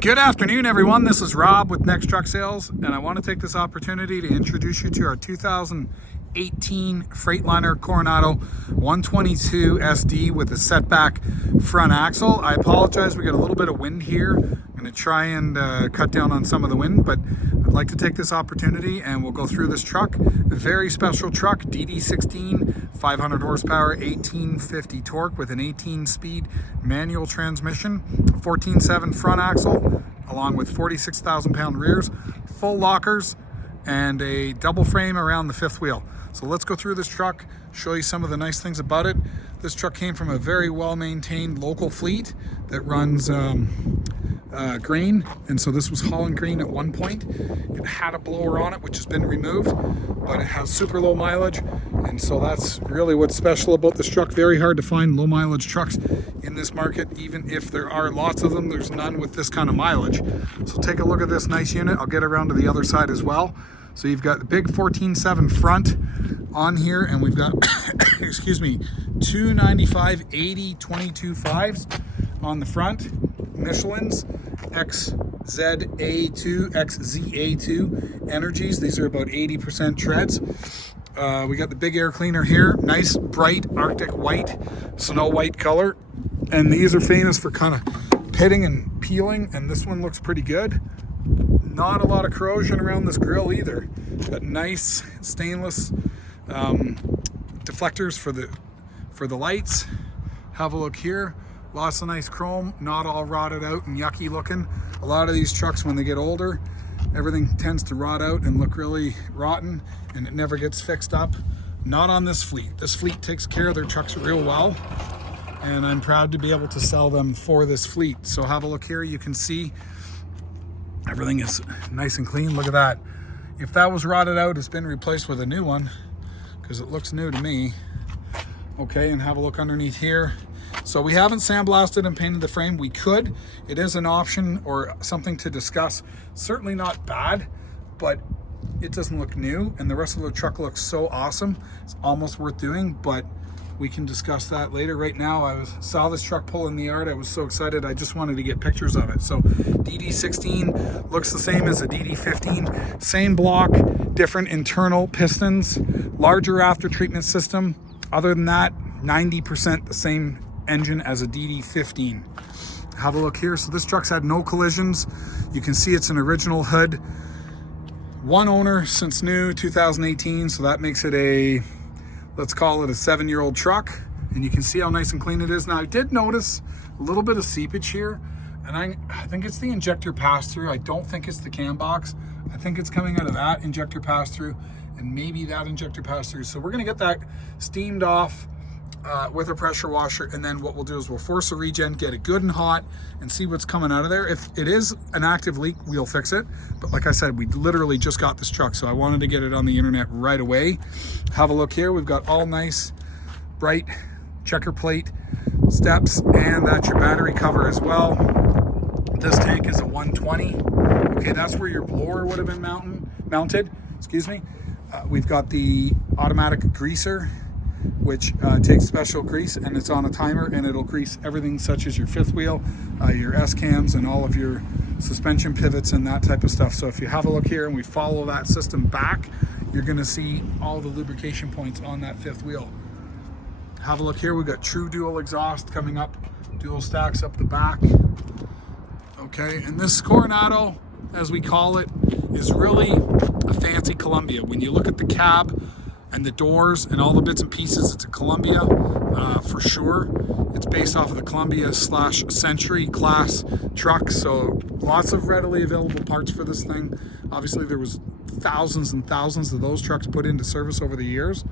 Good afternoon, everyone. This is Rob with Next Truck Sales, and I want to take this opportunity to introduce you to our 2018 Freightliner Coronado 122 SD with a setback front axle. I apologize, we got a little bit of wind here. I'm going to try and cut down on some of the wind, but I'd like to take this opportunity and we'll go through this truck. A very special truck, DD16, 500 horsepower, 1850 torque with an 18-speed manual transmission, 14.7 front axle, along with 46,000 pound rears, full lockers, and a double frame around the fifth wheel. So let's go through this truck, show you some of the nice things about it. This truck came from a very well-maintained local fleet that runs grain, and so this was hauling grain at one point. It had a blower on it which has been removed, but it has super low mileage, and so that's really what's special about this truck. Very hard to find low mileage trucks in this market. Even if there are lots of them, there's none with this kind of mileage. So take a look at this nice unit. I'll get around to the other side as well. So you've got the big 14.7 front on here, and we've got excuse me, 295 80 22.5s on the front, Michelin's XZA2 XZA2 energies. These are about 80% treads. We got the big air cleaner here, nice bright Arctic white, snow white color, and these are famous for kind of pitting and peeling, and this one looks pretty good. Not a lot of corrosion around this grill either. Got nice stainless deflectors for the lights. Have a look here. Lots of nice chrome, not all rotted out and yucky looking. A lot of these trucks, when they get older, everything tends to rot out and look really rotten, and it never gets fixed up. Not on this fleet. This fleet takes care of their trucks real well, and I'm proud to be able to sell them for this fleet. So have a look here. You can see everything is nice and clean. Look at that. If that was rotted out, it's been replaced with a new one because it looks new to me. Okay, and have a look underneath here. So we haven't sandblasted and painted the frame. We could. It is an option or something to discuss. Certainly not bad, but it doesn't look new, and the rest of the truck looks so awesome. It's almost worth doing, but we can discuss that later. Right now, I saw this truck pull in the yard. I was so excited. I just wanted to get pictures of it. So DD16 looks the same as a DD15. Same block, different internal pistons, larger after treatment system. Other than that, 90% the same engine as a DD15. Have a look here. So this truck's had no collisions. You can see it's an original hood. One owner since new, 2018. So that makes it a, let's call it a 7-year-old truck. And you can see how nice and clean it is. Now I did notice a little bit of seepage here, and I think it's the injector pass-through. I don't think it's the cam box. I think it's coming out of that injector pass-through and maybe that injector pass-through. So we're gonna get that steamed off with a pressure washer, and then what we'll do is we'll force a regen, get it good and hot, and see what's coming out of there. If it is an active leak, we'll fix it. But like I said, we literally just got this truck, so I wanted to get it on the internet right away. Have a look here. We've got all nice, bright checker plate steps, and that's your battery cover as well. This tank is a 120. Okay, that's where your blower would have been mounted. Excuse me. We've got the automatic greaser, which takes special grease, and it's on a timer, and it'll grease everything such as your fifth wheel, your S-cams, and all of your suspension pivots and that type of stuff. So if you have a look here and we follow that system back, you're gonna see all the lubrication points on that fifth wheel. Have a look here. We've got true dual exhaust coming up, dual stacks up the back. Okay, and this Coronado, as we call it, is really a fancy Columbia. When you look at the cab and the doors and all the bits and pieces, it's a Columbia for sure. It's based off of the Columbia / Century class truck, so lots of readily available parts for this thing. Obviously there was thousands and thousands of those trucks put into service over the years.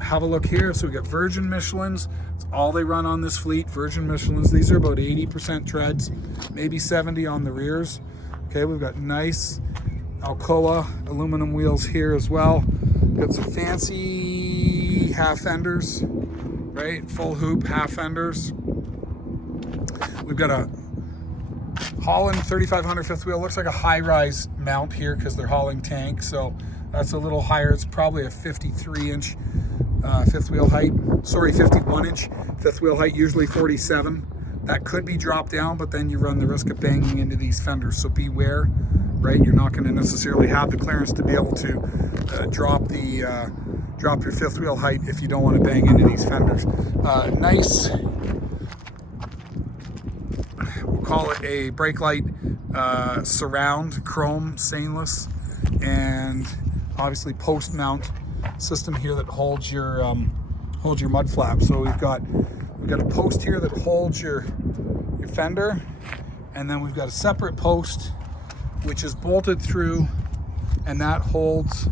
Have a look here. So we got Virgin Michelin's. It's all they run on this fleet, Virgin Michelin's. These are about 80% treads, maybe 70 on the rears. Okay, we've got nice Alcoa aluminum wheels here as well. Got some fancy half fenders, right? Full hoop half fenders. We've got a Holland 3500 fifth wheel. Looks like a high-rise mount here because they're hauling tank, so that's a little higher. It's probably a 53-inch fifth wheel height. Sorry, 51-inch fifth wheel height, usually 47. that could be dropped down, but then you run the risk of banging into these fenders. So beware, right? You're not going to necessarily have the clearance to be able to drop your fifth wheel height if you don't want to bang into these fenders. Nice, we'll call it a brake light surround, chrome stainless, and obviously post mount system here that holds your mud flap. So we've got a post here that holds your fender, and then we've got a separate post which is bolted through, and that holds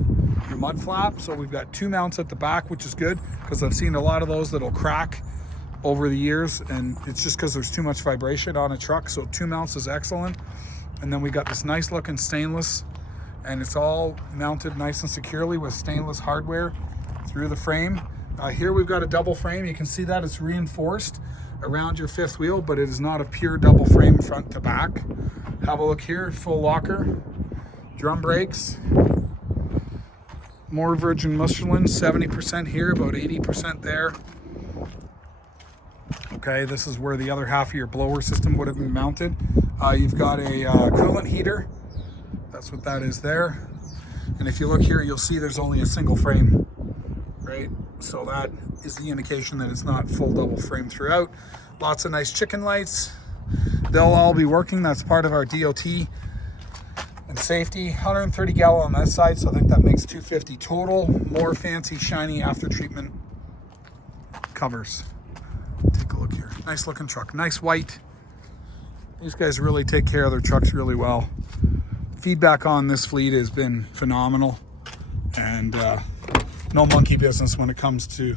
your mud flap. So we've got two mounts at the back, which is good because I've seen a lot of those that'll crack over the years, and it's just because there's too much vibration on a truck. So two mounts is excellent. And then we got this nice looking stainless, and it's all mounted nice and securely with stainless hardware through the frame. Here we've got a double frame. You can see that it's reinforced around your fifth wheel, but it is not a pure double frame front to back. Have a look here, full locker, drum brakes, more virgin Michelin, 70% here, about 80% there. Okay, this is where the other half of your blower system would have been mounted. You've got a coolant heater. That's what that is there. And if you look here, you'll see there's only a single frame, right? So that is the indication that it's not full double frame throughout. Lots of nice chicken lights. They'll all be working. That's part of our DOT and safety. 130 gallon on that side, so I think that makes 250 total. More fancy, shiny after treatment covers. Take a look here. Nice looking truck. Nice white. These guys really take care of their trucks really well. Feedback on this fleet has been phenomenal, and no monkey business when it comes to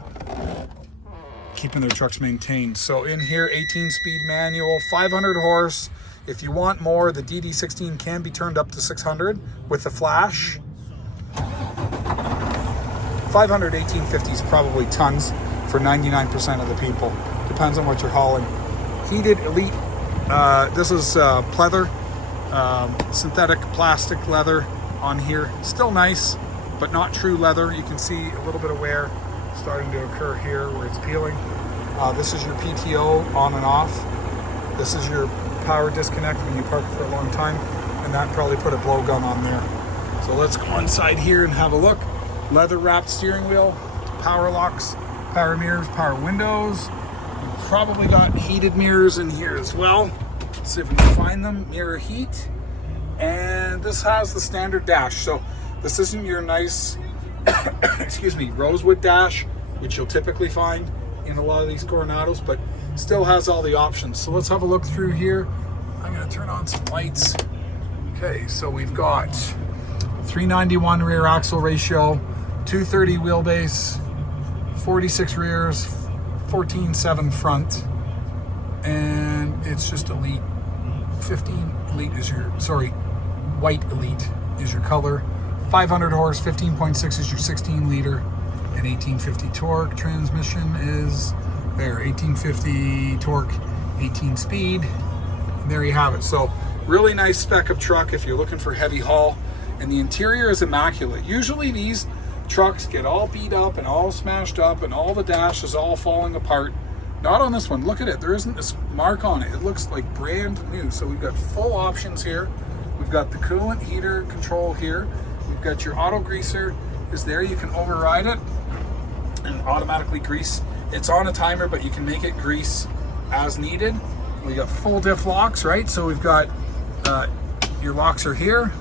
keeping their trucks maintained. So in here, 18-speed manual, 500 horse. If you want more, the DD16 can be turned up to 600 with the flash. 500 1850 is probably tons for 99% of the people. Depends on what you're hauling. Heated elite. This is pleather, synthetic plastic leather on here. Still nice, but not true leather. You can see a little bit of wear starting to occur here where it's peeling. This is your PTO on and off. This is your power disconnect when you park for a long time, and that probably put a blowgun on there. So let's go inside here and have a look. Leather wrapped steering wheel, power locks, power mirrors, power windows. We've probably got heated mirrors in here as well. Let's see if we can find them. Mirror heat. And this has the standard dash. So this isn't your nice, excuse me, rosewood dash, which you'll typically find in a lot of these Coronados, but still has all the options. So let's have a look through here. I'm gonna turn on some lights. Okay, so we've got 391 rear axle ratio, 230 wheelbase, 46 rears, 14.7 front, and it's just elite. 15 elite is your, sorry, white elite is your color. 500 horse, 15.6 is your 16 liter, and 1850 torque. Transmission is there, 1850 torque, 18 speed. And there you have it. So really nice spec of truck if you're looking for heavy haul, and the interior is immaculate. Usually these trucks get all beat up and all smashed up and all the dash is all falling apart. Not on this one. Look at it. There isn't this mark on it. It looks like brand new. So we've got full options here. We've got the coolant heater control here. We've got your auto greaser is there. You can override it and automatically grease. It's on a timer, but you can make it grease as needed. We got full diff locks, right? So we've got your locks are here,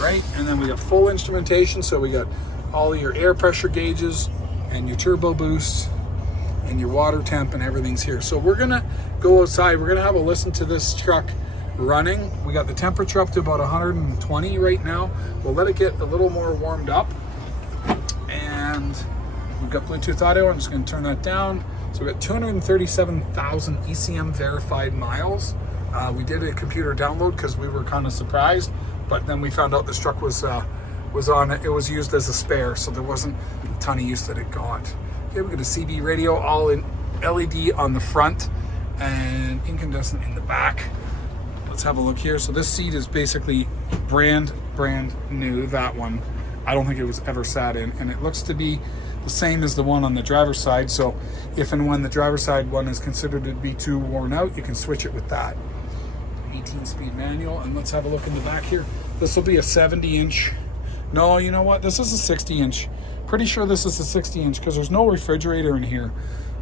right? And then we got full instrumentation. So we got all your air pressure gauges and your turbo boost and your water temp, and everything's here. So we're gonna go outside. We're gonna have a listen to this truck running. We got the temperature up to about 120 right now. We'll let it get a little more warmed up. And we've got Bluetooth audio. I'm just gonna turn that down. So we got 237,000 ECM verified miles. We did a computer download because we were kind of surprised, but then we found out this truck was on it. It was used as a spare, so there wasn't a ton of use that it got. Okay, we got a CB radio, all in LED on the front and incandescent in the back. Let's have a look here. So this seat is basically brand new. That one, I don't think it was ever sat in, and it looks to be the same as the one on the driver's side. So if and when the driver's side one is considered to be too worn out, you can switch it with that. 18-speed manual. And let's have a look in the back here. This will be a 70-inch. No, you know what? This is a 60-inch. Pretty sure this is a 60-inch because there's no refrigerator in here.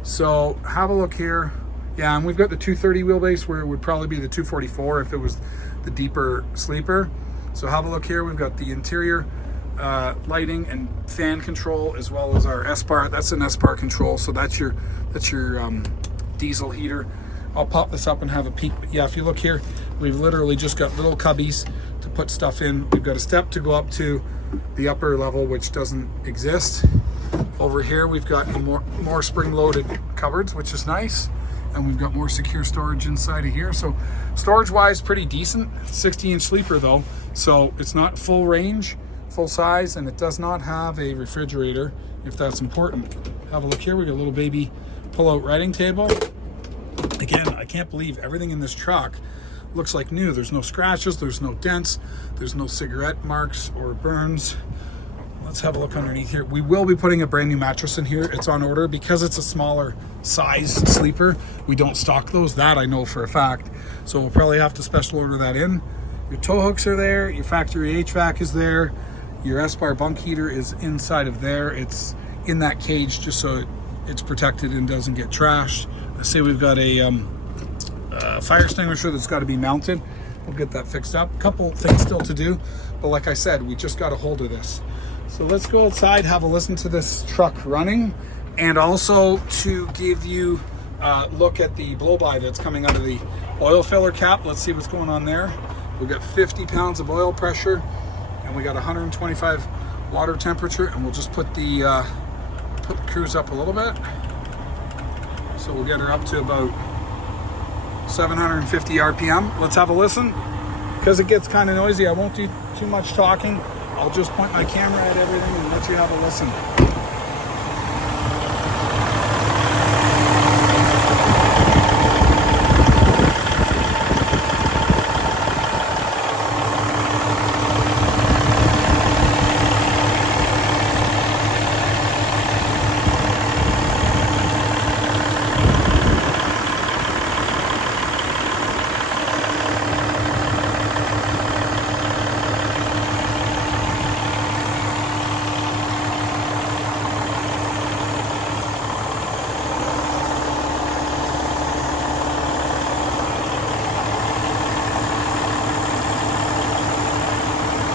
So have a look here. Yeah, and we've got the 230 wheelbase, where it would probably be the 244 if it was the deeper sleeper. So have a look here. We've got the interior lighting and fan control, as well as our S-bar. That's an S-bar control, so that's your diesel heater. I'll pop this up and have a peek. But yeah, if you look here, we've literally just got little cubbies to put stuff in. We've got a step to go up to the upper level, which doesn't exist. Over here, we've got more spring-loaded cupboards, which is nice. And we've got more secure storage inside of here. So storage-wise, pretty decent. 60-inch sleeper though, so it's not full range, full size, and it does not have a refrigerator, if that's important. Have a look here. We got a little baby pull-out writing table. Again, I can't believe everything in this truck looks like new. There's no scratches, there's no dents, there's no cigarette marks or burns. Let's have a look underneath here. We will be putting a brand new mattress in here. It's on order because it's a smaller size sleeper. We don't stock those, that I know for a fact. So we'll probably have to special order that in. Your tow hooks are there, your factory HVAC is there, your S-bar bunk heater is inside of there. It's in that cage just so it's protected and doesn't get trashed. I say we've got a fire extinguisher that's got to be mounted. We'll get that fixed up. A couple things still to do, but like I said, we just got a hold of this. So let's go outside, have a listen to this truck running, and also to give you a look at the blow-by that's coming out of the oil filler cap. Let's see what's going on there. We've got 50 pounds of oil pressure, and we got 125 water temperature, and we'll just put the cruise up a little bit. So we'll get her up to about 750 RPM. Let's have a listen. Because it gets kind of noisy, I won't do too much talking. I'll just point my camera at everything and let you have a listen.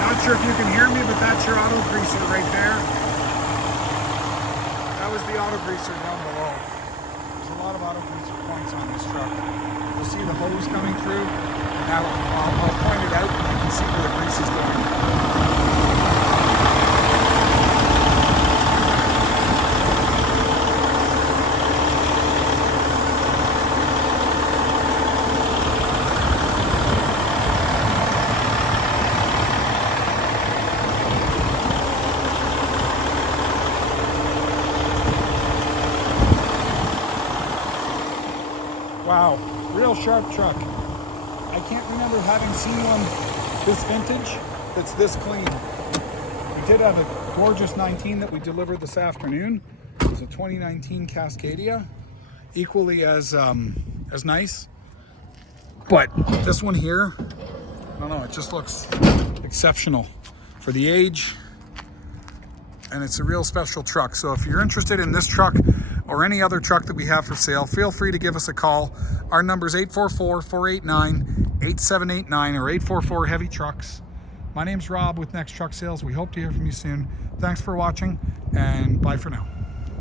Not sure if you can hear me, but that's your auto greaser right there. That was the auto greaser down below. There's a lot of auto greaser points on this truck. You'll see the hose coming through. Now I'll point it out and you can see where the grease is going. Wow, real sharp truck. I can't remember having seen one this vintage that's this clean. We did have a gorgeous 19 that we delivered this afternoon. It was a 2019 Cascadia, equally as nice. But this one here, I don't know, it just looks exceptional for the age. And it's a real special truck. So if you're interested in this truck or any other truck that we have for sale, feel free to give us a call. Our number is 844-489-8789 or 844-HEAVY-TRUCKS. My name's Rob with Next Truck Sales. We hope to hear from you soon. Thanks for watching, and bye for now.